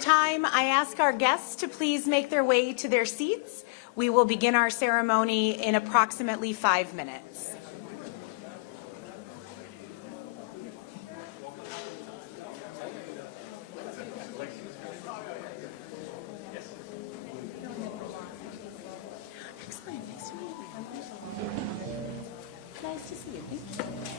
Time, I ask our guests to please make their way to their seats. We will begin our ceremony in approximately 5 minutes. Excellent. Nice to meet you. Nice to see you. Thank you.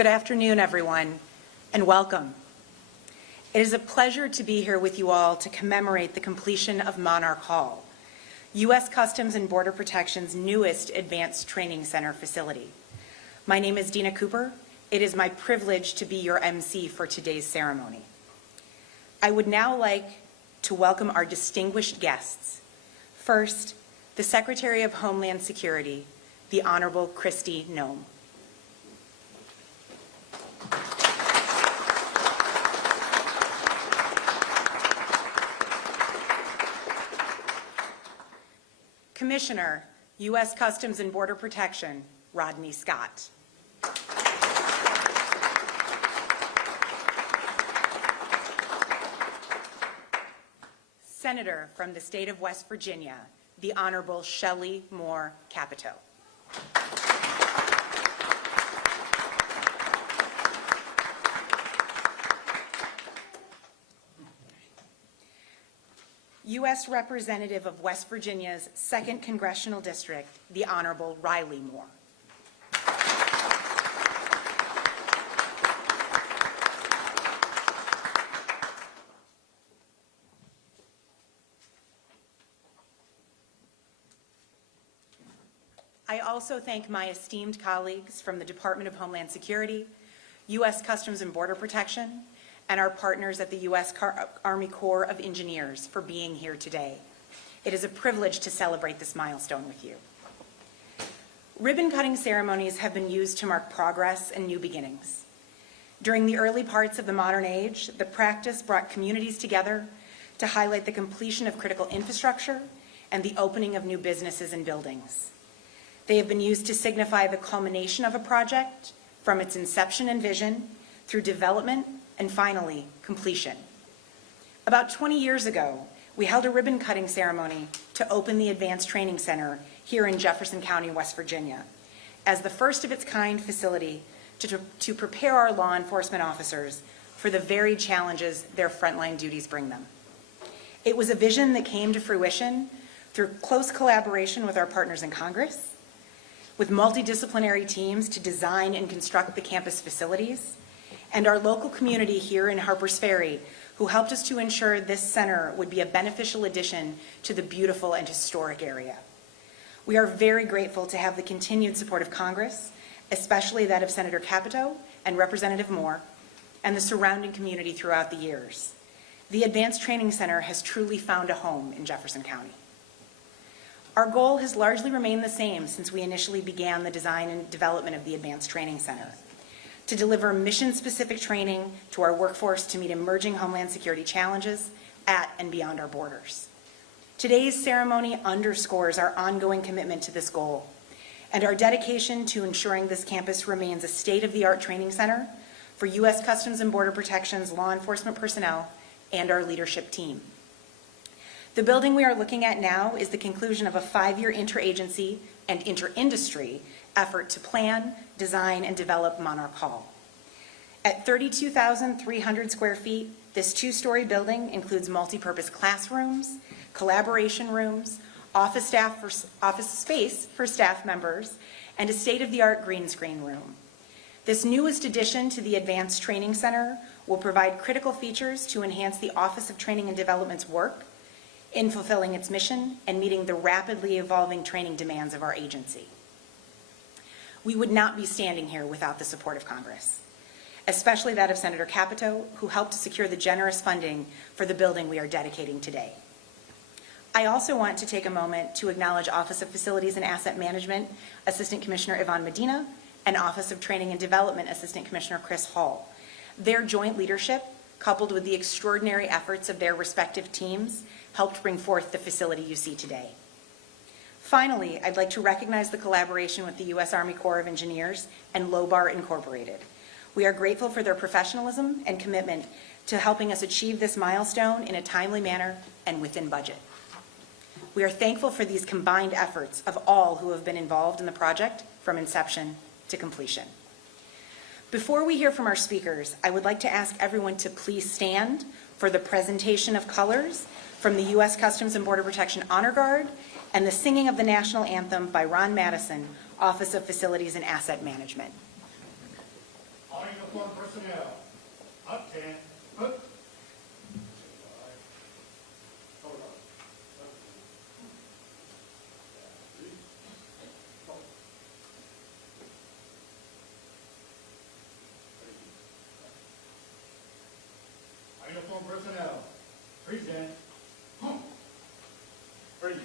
Good afternoon, everyone, and welcome. It is a pleasure to be here with you all to commemorate the completion of Monarch Hall, U.S. Customs and Border Protection's newest advanced training center facility. My name is Dina Cooper. It is my privilege to be your MC for today's ceremony. I would now like to welcome our distinguished guests. First, the Secretary of Homeland Security, the Honorable Kristi Noem. Commissioner, U.S. Customs and Border Protection, Rodney Scott. Senator from the state of West Virginia, the Honorable Shelley Moore Capito. U.S. Representative of West Virginia's 2nd Congressional District, the Honorable Riley Moore. I also thank my esteemed colleagues from the Department of Homeland Security, U.S. Customs and Border Protection, and our partners at the U.S. Army Corps of Engineers for being here today. It is a privilege to celebrate this milestone with you. Ribbon-cutting ceremonies have been used to mark progress and new beginnings. During the early parts of the modern age, the practice brought communities together to highlight the completion of critical infrastructure and the opening of new businesses and buildings. They have been used to signify the culmination of a project from its inception and vision through development and finally, completion. About 20 years ago, we held a ribbon-cutting ceremony to open the Advanced Training Center here in Jefferson County, West Virginia, as the first of its kind facility to prepare our law enforcement officers for the varied challenges their frontline duties bring them. It was a vision that came to fruition through close collaboration with our partners in Congress, with multidisciplinary teams to design and construct the campus facilities, and our local community here in Harpers Ferry, who helped us to ensure this center would be a beneficial addition to the beautiful and historic area. We are very grateful to have the continued support of Congress, especially that of Senator Capito and Representative Moore, and the surrounding community throughout the years. the Advanced Training Center has truly found a home in Jefferson County. Our goal has largely remained the same since we initially began the design and development of the Advanced Training Center: to deliver mission-specific training to our workforce to meet emerging Homeland Security challenges at and beyond our borders. Today's ceremony underscores our ongoing commitment to this goal and our dedication to ensuring this campus remains a state-of-the-art training center for U.S. Customs and Border Protection's law enforcement personnel and our leadership team. The building we are looking at now is the conclusion of a 5-year interagency and inter-industry effort to plan, design, and develop Monarch Hall. At 32,300 square feet, this 2-story building includes classrooms, collaboration rooms, office space for staff members, and a state-of-the-art green screen room. This newest addition to the Advanced Training Center will provide critical features to enhance the Office of Training and Development's work in fulfilling its mission and meeting the rapidly evolving training demands of our agency. We would not be standing here without the support of Congress, especially that of Senator Capito, who helped to secure the generous funding for the building we are dedicating today. I also want to take a moment to acknowledge Office of Facilities and Asset Management Assistant Commissioner Yvonne Medina and Office of Training and Development Assistant Commissioner Chris Hall. Their joint leadership, coupled with the extraordinary efforts of their respective teams, helped bring forth the facility you see today. Finally, I'd like to recognize the collaboration with the U.S. Army Corps of Engineers and Lobar Incorporated. We are grateful for their professionalism and commitment to helping us achieve this milestone in a timely manner and within budget. We are thankful for these combined efforts of all who have been involved in the project from inception to completion. Before we hear from our speakers, I would like to ask everyone to please stand for the presentation of colors from the U.S. Customs and Border Protection Honor Guard and the singing of the national anthem by Ron Madison, Office of Facilities and Asset Management. All uniformed personnel, up 10, put. Uniformed personnel, present, home, ready.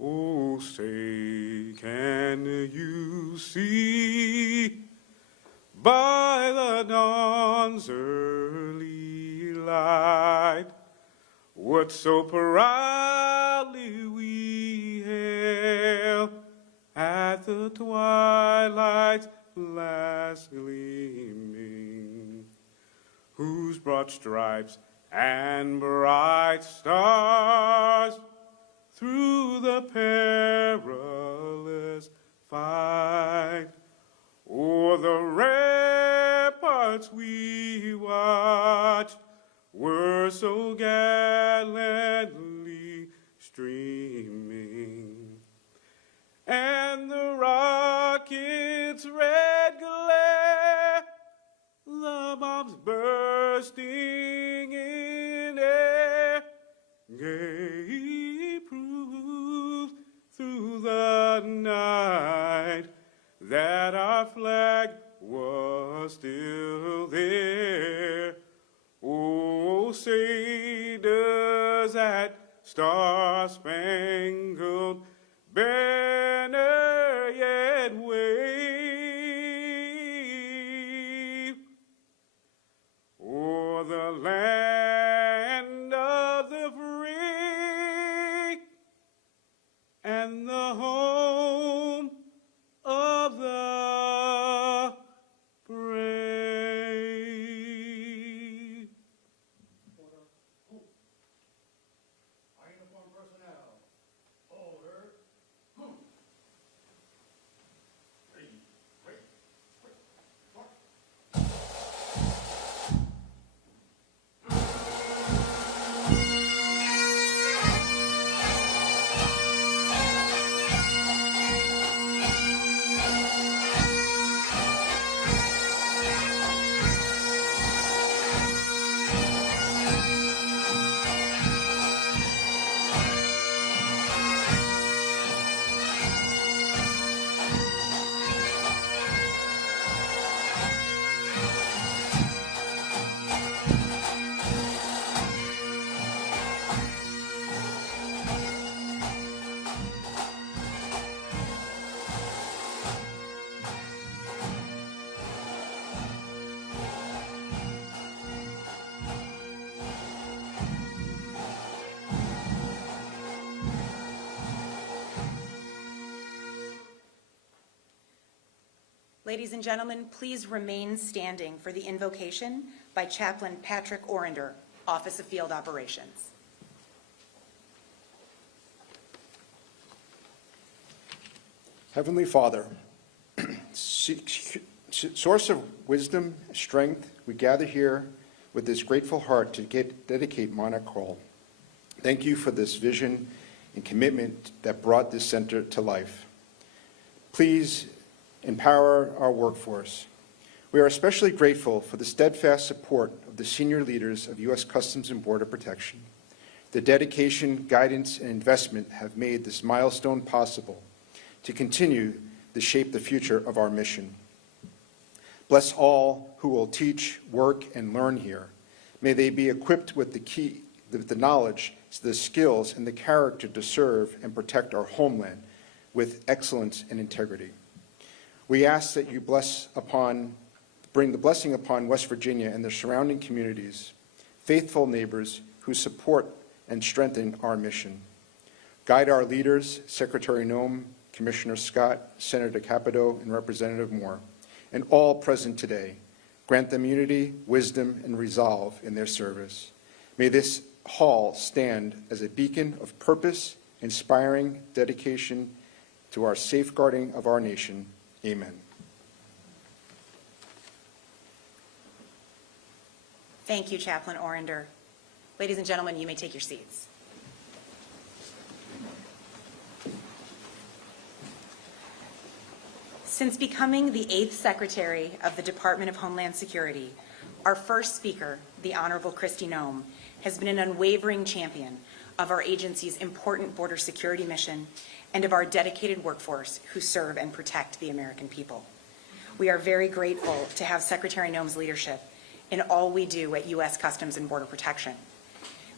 Oh, say, can you see by the dawn's early light what so proudly we hailed at the twilight's last gleaming, whose broad stripes and bright stars through the perilous fight o'er the ramparts we watched were so gallantly streaming, and the rocket's red glare, the bombs bursting in air, gave proof through the night that our flag was still there. Oh, say does that star-spangled banner yet wave o'er the land of the free and the home of the brave? Ladies and gentlemen, please remain standing for the invocation by Chaplain Patrick Orender, Office of Field Operations. Heavenly Father, source of wisdom, strength, we gather here with this grateful heart to dedicate Monarch Hall. Thank you for this vision and commitment that brought this center to life. Please empower our workforce. We are especially grateful for the steadfast support of the senior leaders of U.S. Customs and Border Protection. The dedication, guidance, and investment have made this milestone possible to continue to shape the future of our mission. Bless all who will teach, work, and learn here. May they be equipped with the knowledge, the skills, and the character to serve and protect our homeland with excellence and integrity. We ask that you bring the blessing upon West Virginia and the surrounding communities, faithful neighbors who support and strengthen our mission. Guide our leaders, Secretary Noem, Commissioner Scott, Senator Capito, and Representative Moore, and all present today. Grant them unity, wisdom, and resolve in their service. May this hall stand as a beacon of purpose, inspiring dedication to our safeguarding of our nation. Amen. Thank you, Chaplain Orender. Ladies and gentlemen, you may take your seats. Since becoming the 8th Secretary of the Department of Homeland Security, our first speaker, the Honorable Kristi Noem, has been an unwavering champion of our agency's important border security mission and of our dedicated workforce who serve and protect the American people. We are very grateful to have Secretary Noem's leadership in all we do at U.S. Customs and Border Protection.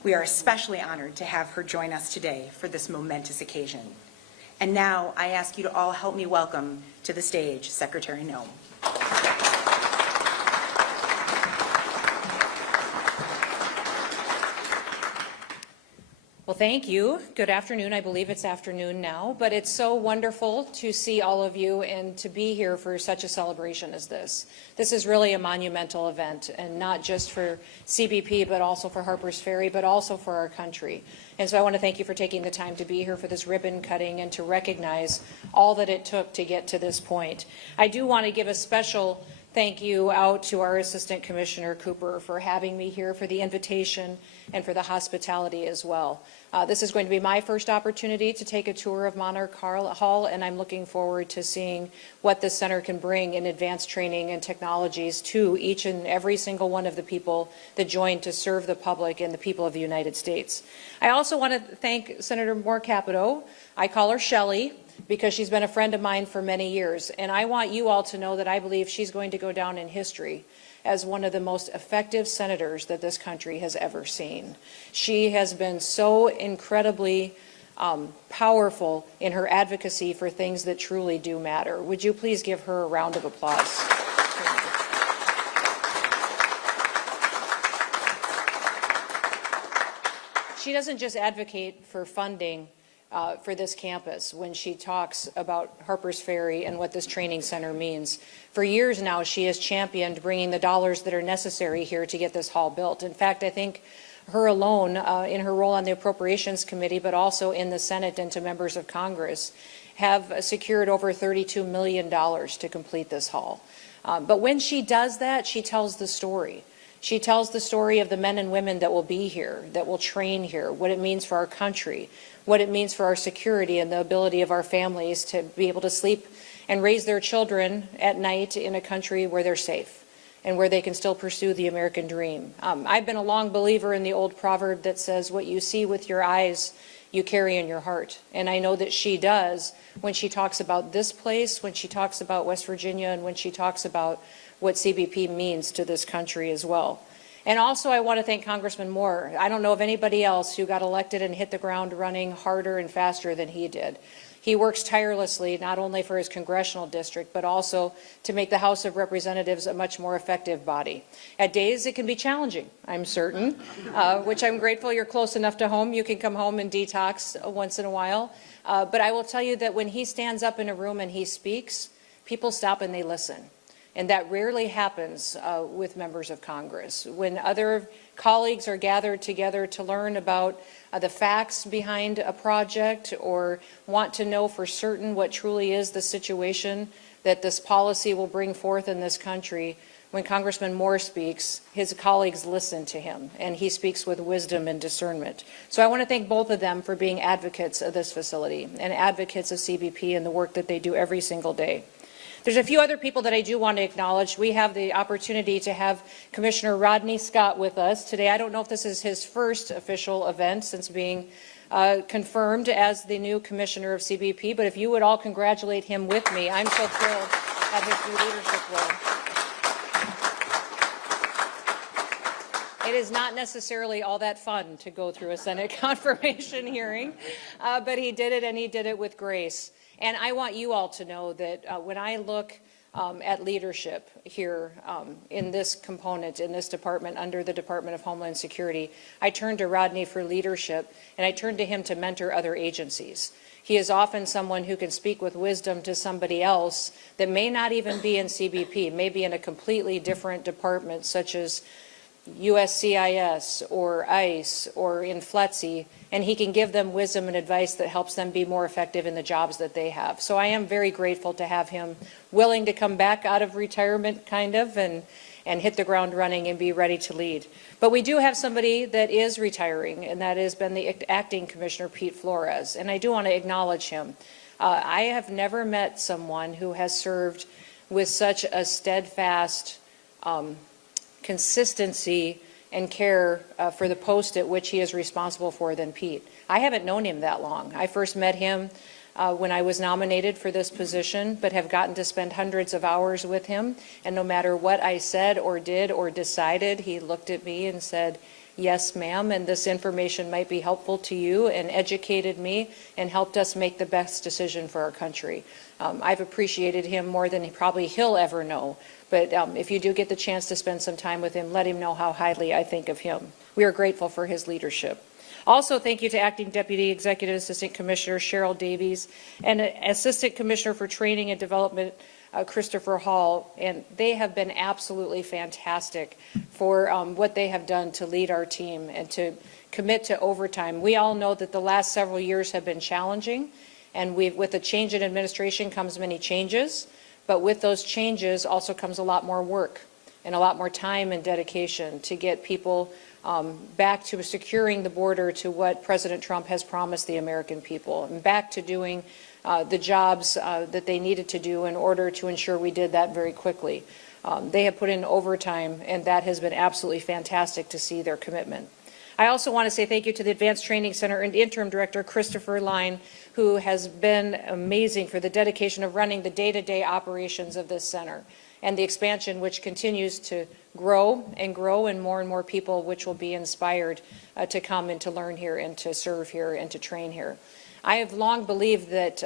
We are especially honored to have her join us today for this momentous occasion. And now I ask you to all help me welcome to the stage Secretary Noem. Well, thank you. Good afternoon. I believe it's afternoon now, but it's so wonderful to see all of you and to be here for such a celebration as this. This is really a monumental event, and not just for CBP, but also for Harpers Ferry, but also for our country. And so I want to thank you for taking the time to be here for this ribbon cutting and to recognize all that it took to get to this point. I do want to give a special thank you out to our Assistant Commissioner Cooper for having me here, for the invitation and for the hospitality as well. This is going to be my first opportunity to take a tour of Monarch Hall, and I'm looking forward to seeing what the center can bring in advanced training and technologies to each and every single one of the people that joined to serve the public and the people of the United States. I also want to thank Senator Moore Capito. I call her Shelley, because she's been a friend of mine for many years. And I want you all to know that I believe she's going to go down in history as one of the most effective senators that this country has ever seen. She has been so incredibly powerful in her advocacy for things that truly do matter. Would you please give her a round of applause? She doesn't just advocate for funding for this campus when she talks about Harpers Ferry and what this training center means. For years now, she has championed bringing the dollars that are necessary here to get this hall built. In fact, I think her alone, in her role on the Appropriations Committee, but also in the Senate and to members of Congress, have secured over $32 million to complete this hall. But when she does that, she tells the story. She tells the story of the men and women that will be here, that will train here, what it means for our country, what it means for our security and the ability of our families to be able to sleep and raise their children at night in a country where they're safe and where they can still pursue the American dream. I've been a long believer in the old proverb that says, what you see with your eyes, you carry in your heart. And I know that she does when she talks about this place, when she talks about West Virginia, and when she talks about what CBP means to this country as well. And also I want to thank Congressman Moore. I don't know of anybody else who got elected and hit the ground running harder and faster than he did. He works tirelessly not only for his congressional district, but also to make the House of Representatives a much more effective body. At days it can be challenging, I'm certain, which I'm grateful you're close enough to home. You can come home and detox once in a while. But I will tell you that when he stands up in a room and he speaks, people stop and they listen. And that rarely happens with members of Congress. When other colleagues are gathered together to learn about the facts behind a project or want to know for certain what truly is the situation that this policy will bring forth in this country, when Congressman Moore speaks, his colleagues listen to him, and he speaks with wisdom and discernment. So I want to thank both of them for being advocates of this facility and advocates of CBP and the work that they do every single day. There's a few other people that I do want to acknowledge. We have the opportunity to have Commissioner Rodney Scott with us today. I don't know if this is his first official event since being confirmed as the new commissioner of CBP, but if you would all congratulate him with me, I'm so thrilled at his new leadership role. It is not necessarily all that fun to go through a Senate confirmation hearing, but he did it, and he did it with grace. And I want you all to know that when I look at leadership here in this component, in this department, under the Department of Homeland Security, I turn to Rodney for leadership, and I turn to him to mentor other agencies. He is often someone who can speak with wisdom to somebody else that may not even be in CBP, may be in a completely different department, such as USCIS or ICE or in FLETC, and he can give them wisdom and advice that helps them be more effective in the jobs that they have. So I am very grateful to have him willing to come back out of retirement, kind of, and hit the ground running and be ready to lead. But we do have somebody that is retiring, and that has been the acting commissioner, Pete Flores, and I do want to acknowledge him. I have never met someone who has served with such a steadfast consistency and care for the post at which he is responsible for than Pete. I haven't known him that long. I first met him when I was nominated for this position, but have gotten to spend hundreds of hours with him. And no matter what I said or did or decided, he looked at me and said, "Yes, ma'am, and this information might be helpful to you," and educated me and helped us make the best decision for our country. I've appreciated him more than probably he'll ever know. But if you do get the chance to spend some time with him, let him know how highly I think of him. We are grateful for his leadership. Also, thank you to Acting Deputy Executive Assistant Commissioner Cheryl Davies and Assistant Commissioner for Training and Development, Christopher Hall, and they have been absolutely fantastic for what they have done to lead our team and to commit to overtime. We all know that the last several years have been challenging, and with a change in administration comes many changes. But with those changes also comes a lot more work and a lot more time and dedication to get people back to securing the border to what President Trump has promised the American people, and back to doing the jobs that they needed to do in order to ensure we did that very quickly. They have put in overtime, and that has been absolutely fantastic to see their commitment. I also want to say thank you to the Advanced Training Center and Interim Director, Christopher Line, who has been amazing for the dedication of running the day-to-day operations of this center and the expansion which continues to grow, and more people which will be inspired to come and to learn here and to serve here and to train here. I have long believed that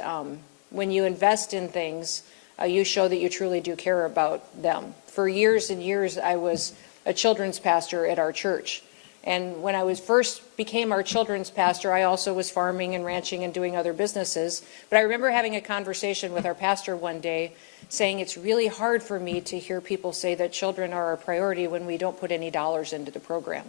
when you invest in things, you show that you truly do care about them. For years and years, I was a children's pastor at our church. And when I first became our children's pastor, I also was farming and ranching and doing other businesses. But I remember having a conversation with our pastor one day saying it's really hard for me to hear people say that children are a priority when we don't put any dollars into the program.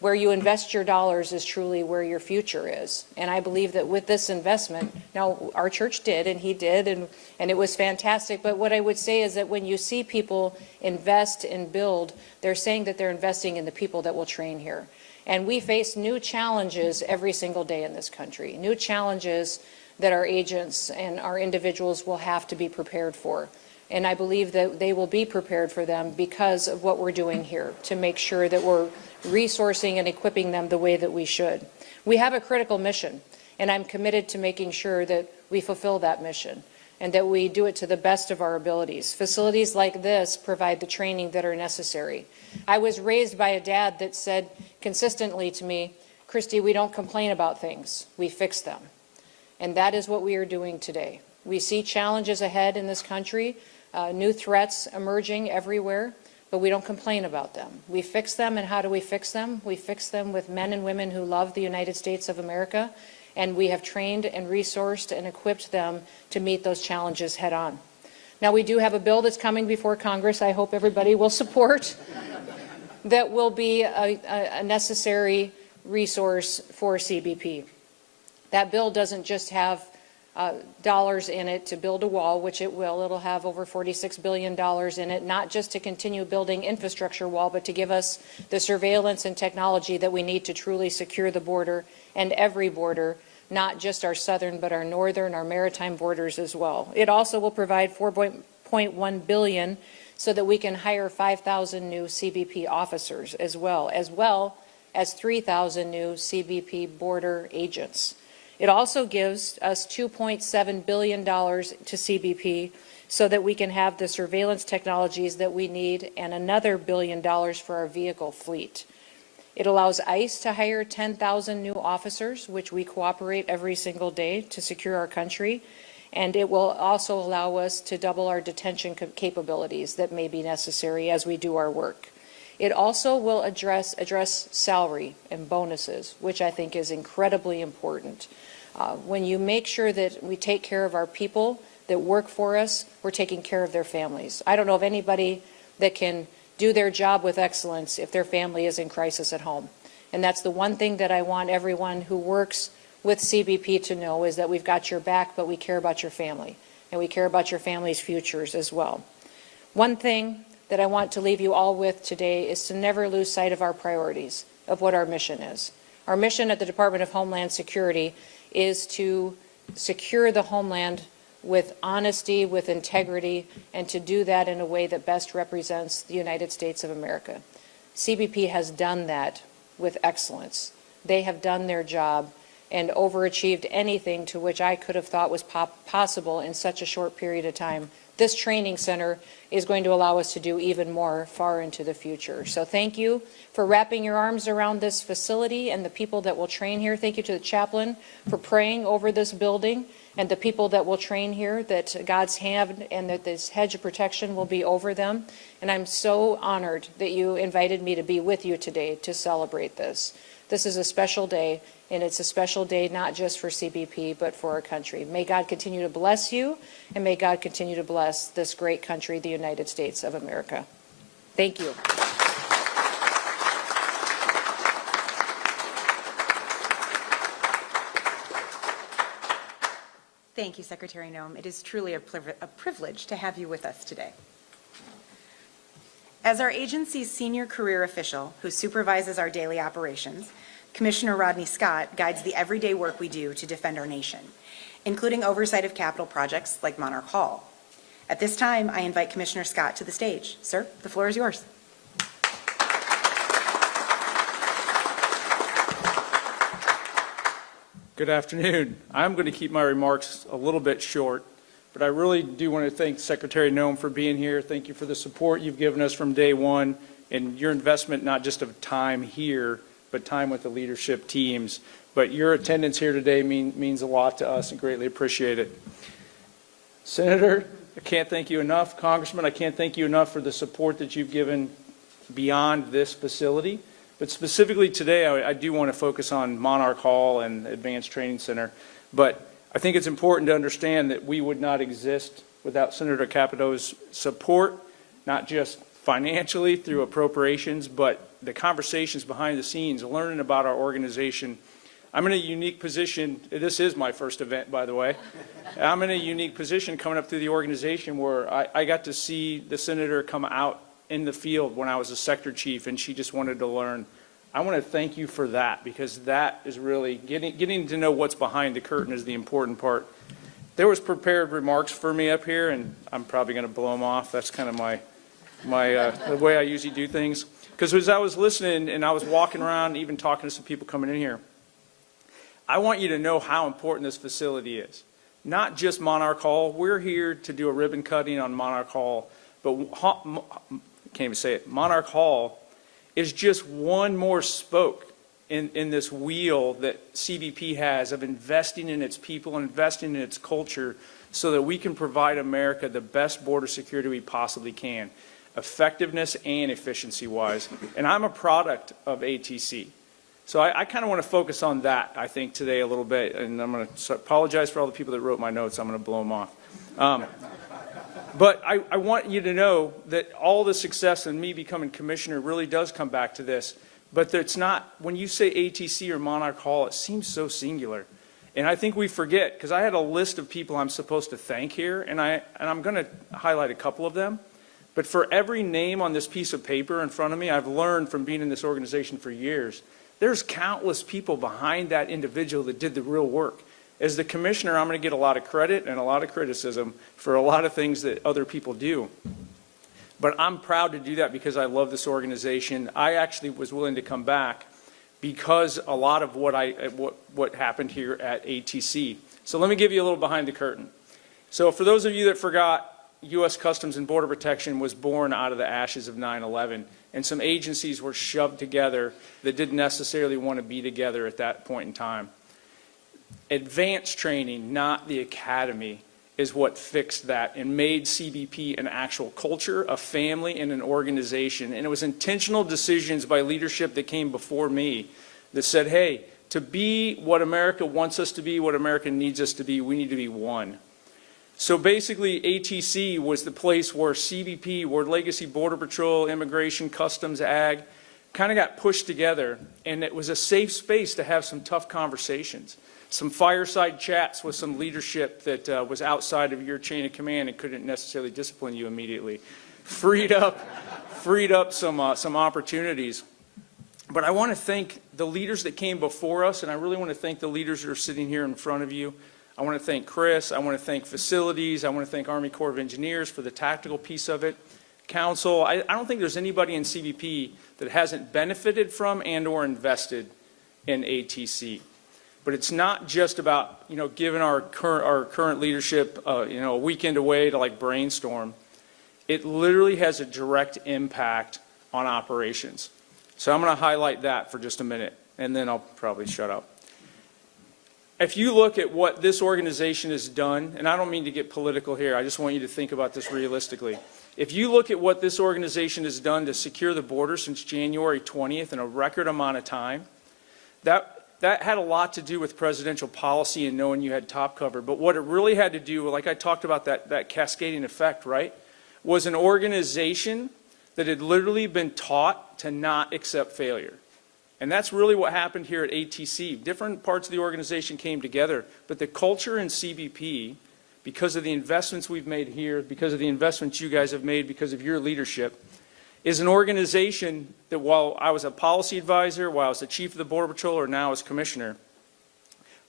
Where you invest your dollars is truly where your future is. And I believe that with this investment, now our church did, and he did, and it was fantastic. But what I would say is that when you see people invest and build, they're saying that they're investing in the people that will train here. And we face new challenges every single day in this country, new challenges that our agents and our individuals will have to be prepared for. And I believe that they will be prepared for them because of what we're doing here to make sure that we're resourcing and equipping them the way that we should. We have a critical mission, and I'm committed to making sure that we fulfill that mission and that we do it to the best of our abilities. Facilities like this provide the training that are necessary. I was raised by a dad that said consistently to me, "Kristi, we don't complain about things, we fix them." And that is what we are doing today. We see challenges ahead in this country, new threats emerging everywhere, but we don't complain about them. We fix them, and how do we fix them? We fix them with men and women who love the United States of America, and we have trained and resourced and equipped them to meet those challenges head on. Now, we do have a bill that's coming before Congress, I hope everybody will support, that will be a necessary resource for CBP. That bill doesn't just have dollars in it to build a wall, which it will. It'll have over $46 billion in it, not just to continue building infrastructure wall, but to give us the surveillance and technology that we need to truly secure the border and every border, not just our southern, but our northern, our maritime borders as well. It also will provide $4.1 billion so that we can hire 5,000 new CBP officers as well as 3,000 new CBP border agents. It also gives us $2.7 billion to CBP so that we can have the surveillance technologies that we need and another $1 billion for our vehicle fleet. It allows ICE to hire 10,000 new officers, which we cooperate every single day to secure our country. And it will also allow us to double our detention capabilities that may be necessary as we do our work. It also will address salary and bonuses, which I think is incredibly important. When you make sure that we take care of our people that work for us, we're taking care of their families. I don't know of anybody that can do their job with excellence if their family is in crisis at home. And that's the one thing that I want everyone who works with CBP to know, is that we've got your back, but we care about your family, and we care about your family's futures as well. One thing that I want to leave you all with today is to never lose sight of our priorities, of what our mission is. Our mission at the Department of Homeland Security is to secure the homeland with honesty, with integrity, and to do that in a way that best represents the United States of America. CBP has done that with excellence. They have done their job and overachieved anything to which I could have thought was possible in such a short period of time. This training center is going to allow us to do even more far into the future. So thank you for wrapping your arms around this facility and the people that will train here. Thank you to the chaplain for praying over this building, and the people that will train here, that God's hand and that this hedge of protection will be over them. And I'm so honored that you invited me to be with you today to celebrate this. This is a special day, and it's a special day not just for CBP, but for our country. May God continue to bless you, and may God continue to bless this great country, the United States of America. Thank you. Thank you, Secretary Noem. It is truly a privilege to have you with us today. As our agency's senior career official who supervises our daily operations, Commissioner Rodney Scott guides the everyday work we do to defend our nation, including oversight of capital projects like Monarch Hall. At this time, I invite Commissioner Scott to the stage. Sir, the floor is yours. Good afternoon. I'm going to keep my remarks a little bit short, but I really do want to thank Secretary Noem for being here. Thank you for the support you've given us from day one and your investment, not just of time here, but time with the leadership teams. But your attendance here today means a lot to us, and greatly appreciate it. Senator, I can't thank you enough. Congressman, I can't thank you enough for the support that you've given beyond this facility. But specifically today, I do want to focus on Monarch Hall and Advanced Training Center. But I think it's important to understand that we would not exist without Senator Capito's support, not just financially through appropriations, but the conversations behind the scenes, learning about our organization. I'm in a unique position. This is my first event, by the way. I'm in a unique position coming up through the organization where I got to see the senator come out in the field when I was a sector chief, and she just wanted to learn. I want to thank you for that, because that is really getting to know what's behind the curtain is the important part. There was prepared remarks for me up here, and I'm probably going to blow them off. That's kind of the way I usually do things. Because as I was listening and I was walking around, even talking to some people coming in here, I want you to know how important this facility is. Not just Monarch Hall. We're here to do a ribbon cutting on Monarch Hall, but can't even say it. Monarch Hall is just one more spoke in this wheel that CBP has of investing in its people and investing in its culture so that we can provide America the best border security we possibly can, effectiveness and efficiency-wise. And I'm a product of ATC. So I kind of want to focus on that, I think, today a little bit. And I'm going to apologize for all the people that wrote my notes. I'm going to blow them off. But I want you to know that all the success in me becoming commissioner really does come back to this. But it's not, when you say ATC or Monarch Hall, it seems so singular. And I think we forget, because I had a list of people I'm supposed to thank here, and I'm going to highlight a couple of them. But for every name on this piece of paper in front of me, I've learned from being in this organization for years, there's countless people behind that individual that did the real work. As the commissioner, I'm going to get a lot of credit and a lot of criticism for a lot of things that other people do. But I'm proud to do that because I love this organization. I actually was willing to come back because a lot of what happened here at ATC. So let me give you a little behind the curtain. So for those of you that forgot, U.S. Customs and Border Protection was born out of the ashes of 9/11, and some agencies were shoved together that didn't necessarily want to be together at that point in time. Advanced training, not the academy, is what fixed that and made CBP an actual culture, a family, and an organization. And it was intentional decisions by leadership that came before me that said, hey, to be what America wants us to be, what America needs us to be, we need to be one. So basically, ATC was the place where CBP, where Legacy Border Patrol, Immigration, Customs, Ag, kind of got pushed together, and it was a safe space to have some tough conversations. Some fireside chats with some leadership that was outside of your chain of command and couldn't necessarily discipline you immediately. Freed up some opportunities. But I want to thank the leaders that came before us, and I really want to thank the leaders that are sitting here in front of you. I want to thank Chris. I want to thank facilities. I want to thank Army Corps of Engineers for the tactical piece of it. Council. I don't think there's anybody in CBP that hasn't benefited from and or invested in ATC. But it's not just about, giving our current leadership, a weekend away to like brainstorm. It literally has a direct impact on operations. So I'm going to highlight that for just a minute, and then I'll probably shut up. If you look at what this organization has done, and I don't mean to get political here, I just want you to think about this realistically. If you look at what this organization has done to secure the border since January 20th in a record amount of time, that had a lot to do with presidential policy and knowing you had top cover. But what it really had to do, like I talked about that cascading effect, right, was an organization that had literally been taught to not accept failure. And that's really what happened here at ATC. Different parts of the organization came together, but the culture in CBP, because of the investments we've made here, because of the investments you guys have made, because of your leadership, is an organization that while I was a policy advisor, while I was the chief of the Border Patrol, or now as commissioner,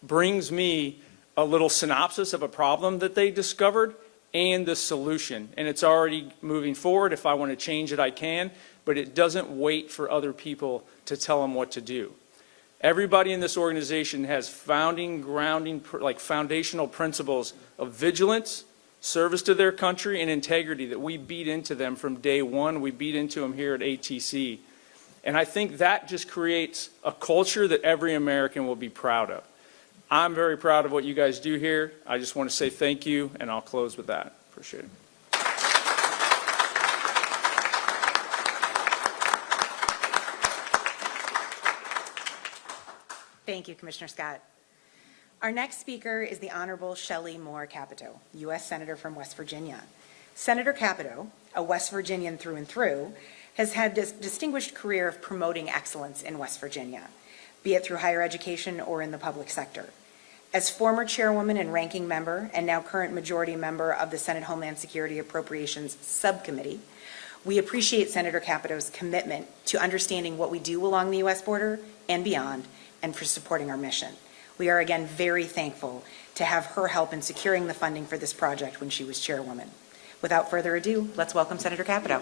brings me a little synopsis of a problem that they discovered and the solution. And it's already moving forward. If I want to change it, I can, but it doesn't wait for other people to tell them what to do. Everybody in this organization has foundational principles of vigilance, service to their country, and integrity that we beat into them from day one. We beat into them here at ATC. And I think that just creates a culture that every American will be proud of. I'm very proud of what you guys do here. I just want to say thank you, and I'll close with that. Appreciate it. Thank you, Commissioner Scott. Our next speaker is the Honorable Shelley Moore Capito, U.S. Senator from West Virginia. Senator Capito, a West Virginian through and through, has had a distinguished career of promoting excellence in West Virginia, be it through higher education or in the public sector. As former chairwoman and ranking member, and now current majority member of the Senate Homeland Security Appropriations Subcommittee, we appreciate Senator Capito's commitment to understanding what we do along the U.S. border and beyond, and for supporting our mission. We are again very thankful to have her help in securing the funding for this project when she was chairwoman. Without further ado, let's welcome Senator Capito.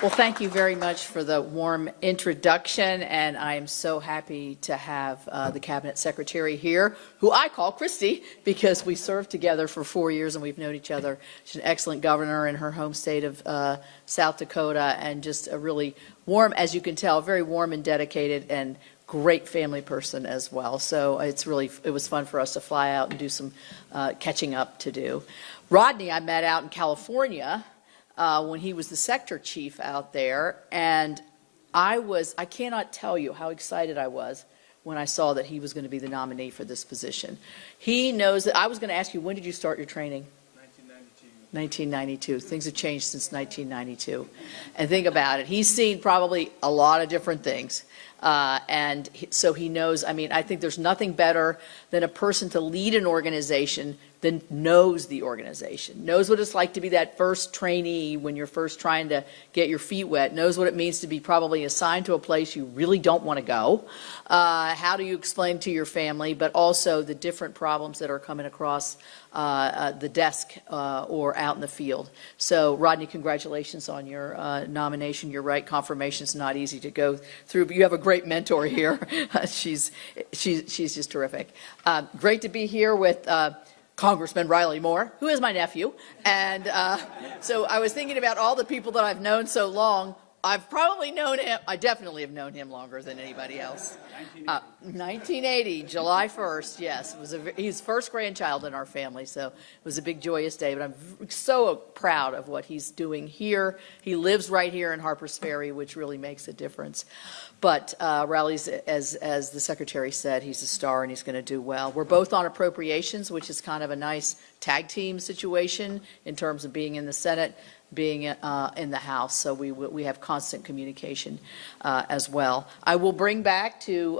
Well, thank you very much for the warm introduction, and I am so happy to have the Cabinet Secretary here, who I call Kristi, because we served together for 4 years and we've known each other. She's an excellent governor in her home state of South Dakota, and just a really warm, as you can tell, very warm and dedicated and great family person as well. So it was fun for us to fly out and do some catching up to do. Rodney I met out in California when he was the sector chief out there, and I cannot tell you how excited I was when I saw that he was going to be the nominee for this position. He knows that. I was going to ask you, when did you start your training? 1992. Things have changed since 1992. And think about it. He's seen probably a lot of different things. So he knows, I mean, I think there's nothing better than a person to lead an organization that knows the organization, knows what it's like to be that first trainee when you're first trying to get your feet wet, knows what it means to be probably assigned to a place you really don't want to go. How do you explain to your family, but also the different problems that are coming across the desk or out in the field. So, Rodney, congratulations on your nomination. You're right, confirmation's not easy to go through, but you have a great mentor here. She's just terrific. Great to be here with Congressman Riley Moore, who is my nephew. And so I was thinking about all the people that I've known so long. I've probably known him, I definitely have known him longer than anybody else. 1980, July 1st, yes. He's first grandchild in our family, so it was a big joyous day. But I'm so proud of what he's doing here. He lives right here in Harpers Ferry, which really makes a difference. But Riley's, as the Secretary said, he's a star and he's going to do well. We're both on appropriations, which is kind of a nice tag team situation in terms of being in the Senate, being in the House, so we have constant communication as well. I will bring back to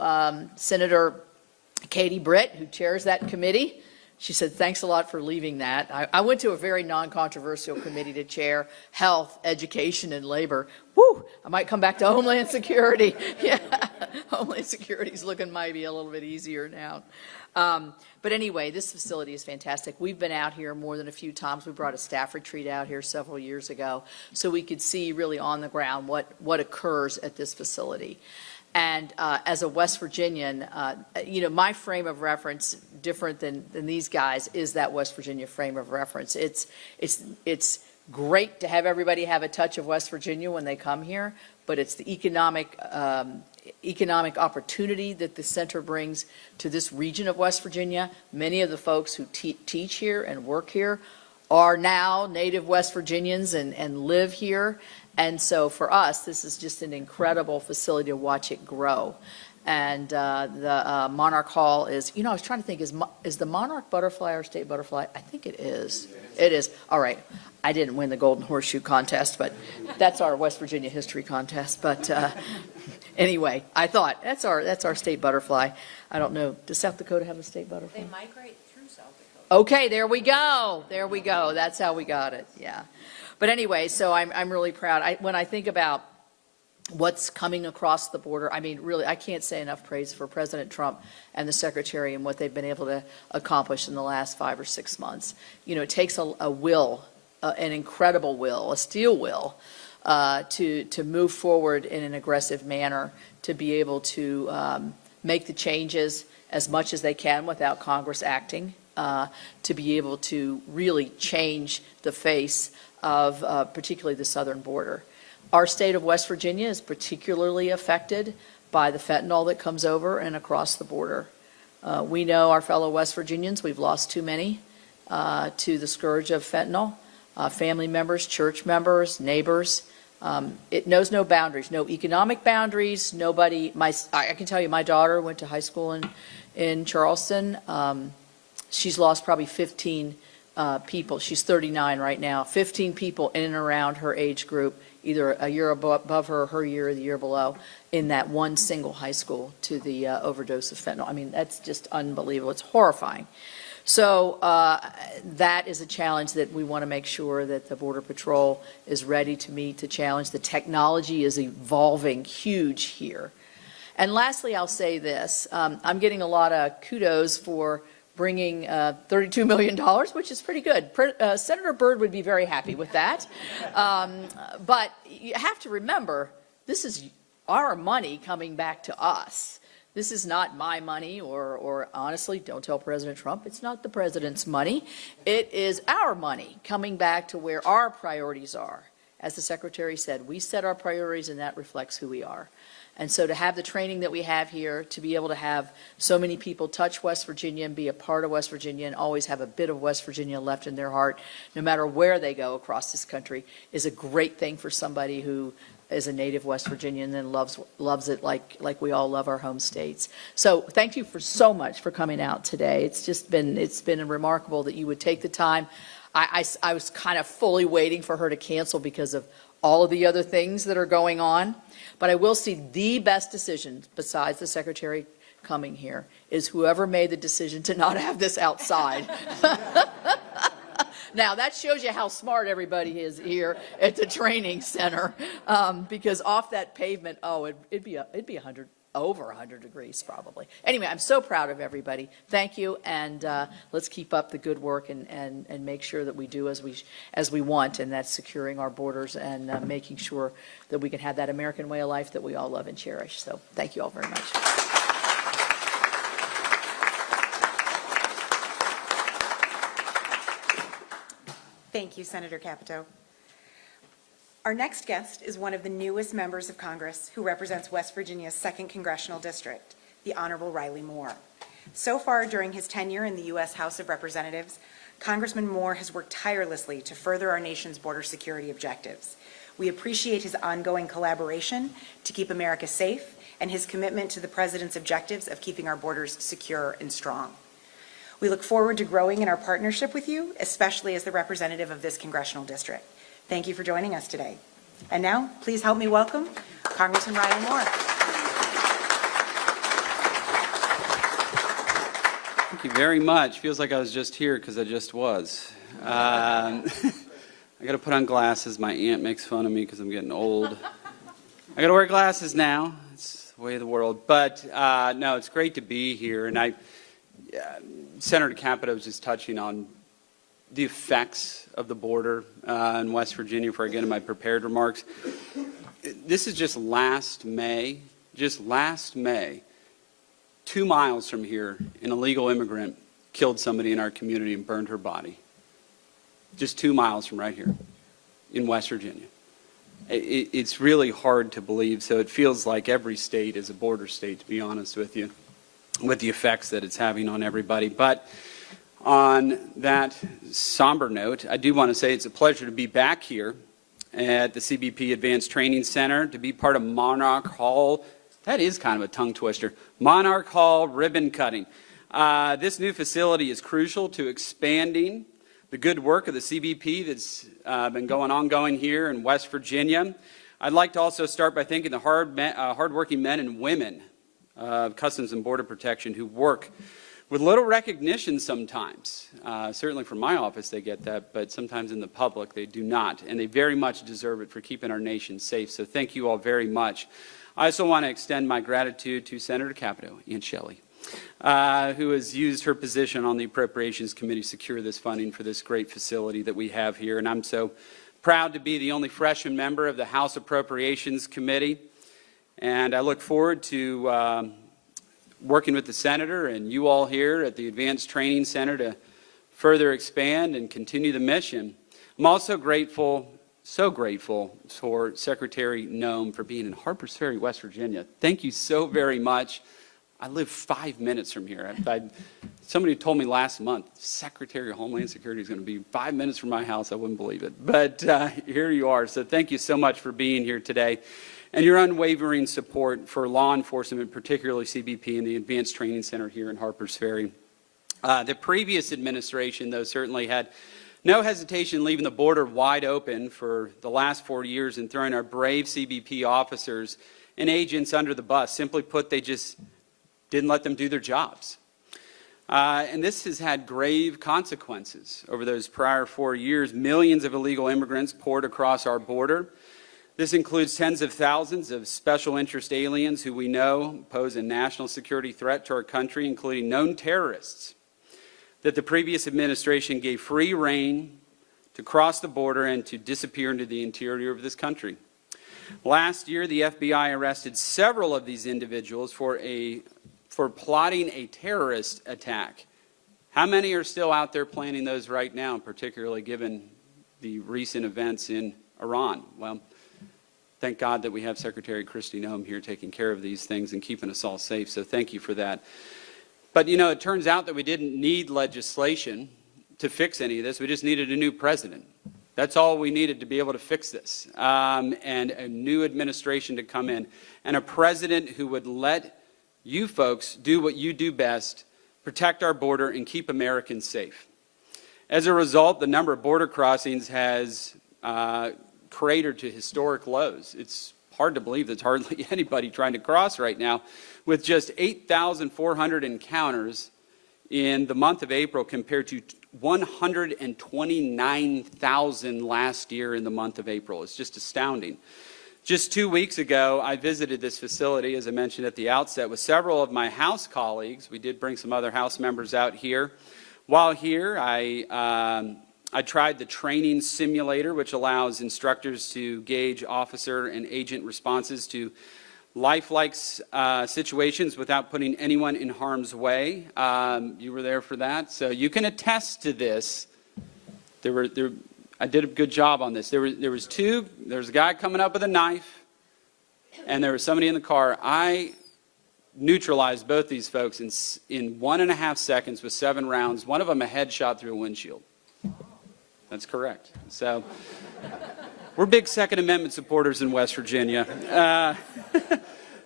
Senator Katie Britt, who chairs that committee. She said, thanks a lot for leaving that. I went to a very non-controversial committee to chair, health, education, and labor. Woo, I might come back to Homeland Security. Yeah, Homeland Security is looking maybe a little bit easier now. But anyway, this facility is fantastic. We've been out here more than a few times. We brought a staff retreat out here several years ago so we could see really on the ground what occurs at this facility. And as a West Virginian, you know, my frame of reference, different than these guys, is that West Virginia frame of reference. It's great to have everybody have a touch of West Virginia when they come here, but it's the economic opportunity that the center brings to this region of West Virginia. Many of the folks who teach here and work here are now native West Virginians and live here. And so for us, this is just an incredible facility to watch it grow. And the Monarch Hall is, you know, I was trying to think, is the Monarch butterfly our state butterfly? I think it is. It is. All right. I didn't win the Golden Horseshoe contest, but that's our West Virginia history contest. But anyway, I thought that's our state butterfly. I don't know. Does South Dakota have a state butterfly? They migrate through South Dakota. Okay, there we go. There we go. That's how we got it. Yeah. But anyway, so I'm really proud. When I think about what's coming across the border, I mean, really, I can't say enough praise for President Trump and the Secretary and what they've been able to accomplish in the last 5 or 6 months. You know, it takes a will, an incredible will, a steel will, to move forward in an aggressive manner, to be able to make the changes as much as they can without Congress acting, to be able to really change the face of particularly the southern border. Our state of West Virginia is particularly affected by the fentanyl that comes over and across the border. We know our fellow West Virginians, we've lost too many to the scourge of fentanyl. Family members, church members, neighbors. It knows no boundaries, no economic boundaries. Nobody. I can tell you, my daughter went to high school in Charleston. She's lost probably 15 people. She's 39 right now. 15 people in and around her age group, either a year above her year, or the year below, in that one single high school to the overdose of fentanyl. I mean, that's just unbelievable. It's horrifying. So that is a challenge that we want to make sure that the Border Patrol is ready to meet the challenge. The technology is evolving huge here. And lastly, I'll say this. I'm getting a lot of kudos for bringing $32 million, which is pretty good. Senator Byrd would be very happy with that. But you have to remember, this is our money coming back to us. This is not my money, or honestly, don't tell President Trump, it's not the president's money. It is our money coming back to where our priorities are. As the Secretary said, we set our priorities and that reflects who we are. And so to have the training that we have here, to be able to have so many people touch West Virginia and be a part of West Virginia and always have a bit of West Virginia left in their heart, no matter where they go across this country, is a great thing for somebody who is a native West Virginian and loves it like we all love our home states. So thank you so much for coming out today. It's been remarkable that you would take the time. I was kind of fully waiting for her to cancel because of all of the other things that are going on. But I will see the best decision, besides the Secretary coming here, is whoever made the decision to not have this outside. Now, that shows you how smart everybody is here at the training center, because off that pavement, it'd be 100, over 100 degrees probably. Anyway, I'm so proud of everybody. Thank you, and let's keep up the good work and make sure that we do as we want, and that's securing our borders and making sure that we can have that American way of life that we all love and cherish. So thank you all very much. Thank you, Senator Capito. Our next guest is one of the newest members of Congress who represents West Virginia's 2nd Congressional District, the Honorable Riley Moore. So far during his tenure in the U.S. House of Representatives, Congressman Moore has worked tirelessly to further our nation's border security objectives. We appreciate his ongoing collaboration to keep America safe and his commitment to the President's objectives of keeping our borders secure and strong. We look forward to growing in our partnership with you, especially as the representative of this congressional district. Thank you for joining us today. And now, please help me welcome Congressman Riley Moore. Thank you very much. Feels like I was just here because I just was. I got to put on glasses. My aunt makes fun of me because I'm getting old. I got to wear glasses now. It's the way of the world. But no, it's great to be here. And Senator Capito was just touching on the effects of the border in West Virginia before I get into my prepared remarks. This is just last May, 2 miles from here, an illegal immigrant killed somebody in our community and burned her body. Just 2 miles from right here in West Virginia. It's really hard to believe, so it feels like every state is a border state, to be honest with you, with the effects that it's having on everybody. But on that somber note, I do want to say it's a pleasure to be back here at the CBP Advanced Training Center, to be part of Monarch Hall. That is kind of a tongue twister. Monarch Hall ribbon cutting. This new facility is crucial to expanding the good work of the CBP that's been ongoing here in West Virginia. I'd like to also start by thanking the hardworking men and women of Customs and Border Protection who work with little recognition sometimes. Certainly from my office they get that, but sometimes in the public they do not, and they very much deserve it for keeping our nation safe. So thank you all very much. I also want to extend my gratitude to Senator Capito, Aunt Shelley, who has used her position on the Appropriations Committee to secure this funding for this great facility that we have here. And I'm so proud to be the only freshman member of the House Appropriations Committee. And I look forward to working with the Senator and you all here at the Advanced Training Center to further expand and continue the mission. I'm also grateful, so grateful for Secretary Noem for being in Harpers Ferry, West Virginia. Thank you so very much. I live 5 minutes from here. Somebody told me last month, Secretary of Homeland Security is going to be 5 minutes from my house. I wouldn't believe it. But here you are. So thank you so much for being here today and your unwavering support for law enforcement, particularly CBP and the Advanced Training Center here in Harpers Ferry. The previous administration, though, certainly had no hesitation leaving the border wide open for the last 4 years and throwing our brave CBP officers and agents under the bus. Simply put, they just didn't let them do their jobs. And this has had grave consequences. Over those prior 4 years, millions of illegal immigrants poured across our border. This includes tens of thousands of special interest aliens who we know pose a national security threat to our country, including known terrorists that the previous administration gave free rein to cross the border and to disappear into the interior of this country. Last year, the FBI arrested several of these individuals for plotting a terrorist attack. How many are still out there planning those right now, particularly given the recent events in Iran? Well, thank God that we have Secretary Kristi Noem here taking care of these things and keeping us all safe, so thank you for that. But, you know, it turns out that we didn't need legislation to fix any of this. We just needed a new president. That's all we needed to be able to fix this. And a new administration to come in, and a president who would let you folks do what you do best, protect our border and keep Americans safe. As a result, the number of border crossings has cratered to historic lows. It's hard to believe there's hardly anybody trying to cross right now, with just 8,400 encounters in the month of April compared to 129,000 last year in the month of April. It's just astounding. Just 2 weeks ago, I visited this facility, as I mentioned at the outset, with several of my House colleagues. We did bring some other House members out here. While here, I tried the training simulator, which allows instructors to gauge officer and agent responses to lifelike situations without putting anyone in harm's way. You were there for that, so you can attest to this. I did a good job on this. There was a guy coming up with a knife, and there was somebody in the car. I neutralized both these folks in 1.5 seconds with 7 rounds. One of them a headshot through a windshield. That's correct. So we're big Second Amendment supporters in West Virginia.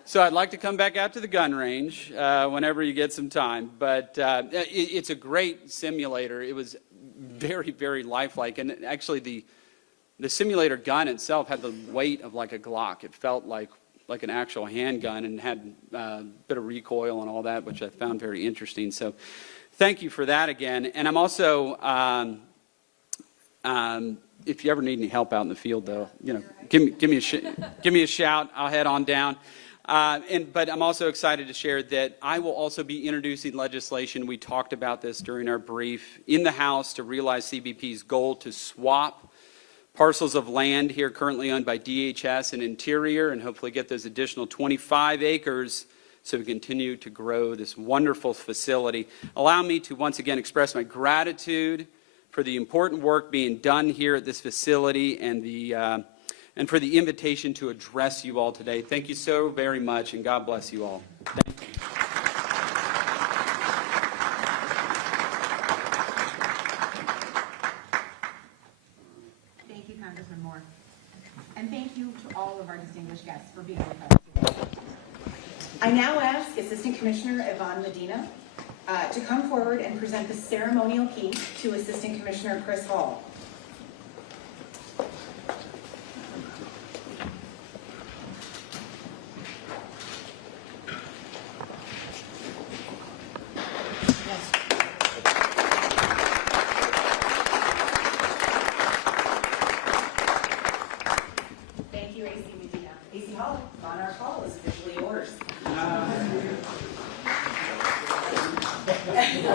So I'd like to come back out to the gun range whenever you get some time. But it's a great simulator. It was very, very lifelike. And actually, the simulator gun itself had the weight of like a Glock. It felt like an actual handgun and had a bit of recoil and all that, which I found very interesting. So thank you for that again. And I'm also, if you ever need any help out in the field, though, give me a shout. I'll head on down. But I'm also excited to share that I will also be introducing legislation. We talked about this during our brief in the House to realize CBP's goal to swap parcels of land here currently owned by DHS and Interior, and hopefully get those additional 25 acres so we continue to grow this wonderful facility. Allow me to once again express my gratitude for the important work being done here at this facility and for the invitation to address you all today. Thank you so very much, and God bless you all. Thank you. Thank you, Congressman Moore. And thank you to all of our distinguished guests for being with us today. I now ask Assistant Commissioner Yvonne Medina to come forward and present the ceremonial key to Assistant Commissioner Chris Hall. Thank you, AC Medina. AC Hall, Monarch Hall is officially yours.